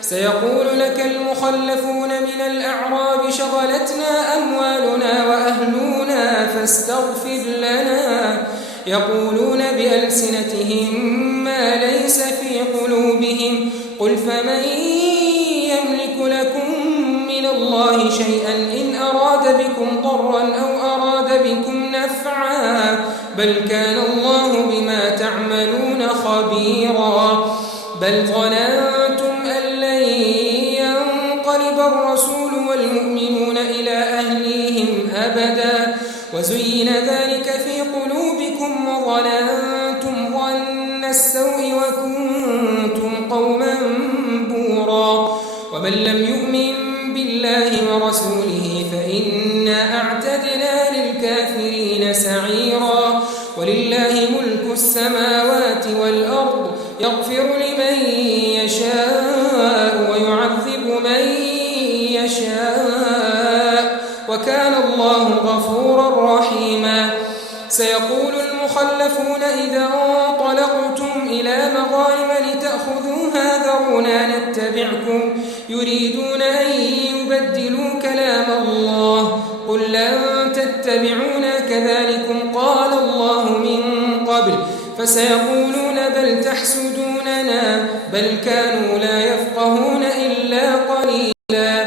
سيقول لك المخلفون من الأعراب شغلتنا أموالنا وأهلنا فاستغفر لنا يقولون بألسنتهم ما ليس في قلوبهم قل فمن يملك لكم من الله شيئا إن أراد بكم ضرا أو أراد بكم نفعا بل كان الله بما تعملون خبيرا بل ظننتم أن لن ينقلب الرسول والمؤمنون إلى أهليهم أبدا وزين ذلك في قلوبكم وظننتم ظن السوء وكنتم قوما بورا ومن لم يؤمن بالله ورسوله فإنا أعتدنا للكافرين سعيرا ولله ملك السماوات والأرض يغفر لمن يشاء ويعذب من يشاء وكان الله غفورا رحيما سيقول المخلفون إذا انطلقتم إلى مغانم لتأخذوها ذرونا نتبعكم يريدون أن يبدلوا كلام الله قل لن تتبعونا كذلكم قال الله من قبل فسيقولون بل تحسدوننا بل كانوا لا يفقهون إلا قليلا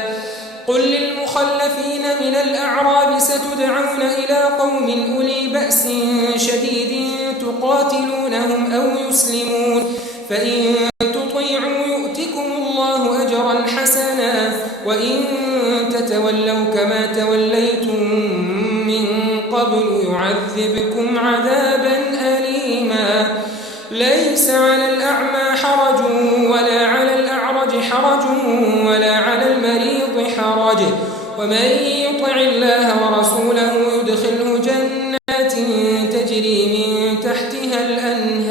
قل للمخلفين من الأعراب ستدعون إلى قوم أولي بأس شديد تقاتلونهم أو يسلمون فإن تطيعوا يؤتكم الله أجرا حسنا وإن تتولوا كما توليتم من قبل يعذبكم عذابا أليما ليس على الأعمى حرج ولا على الأعرج حرج ولا على المريض حرج ومن يطع الله ورسوله يدخله جنات تجري من تحتها الأنهار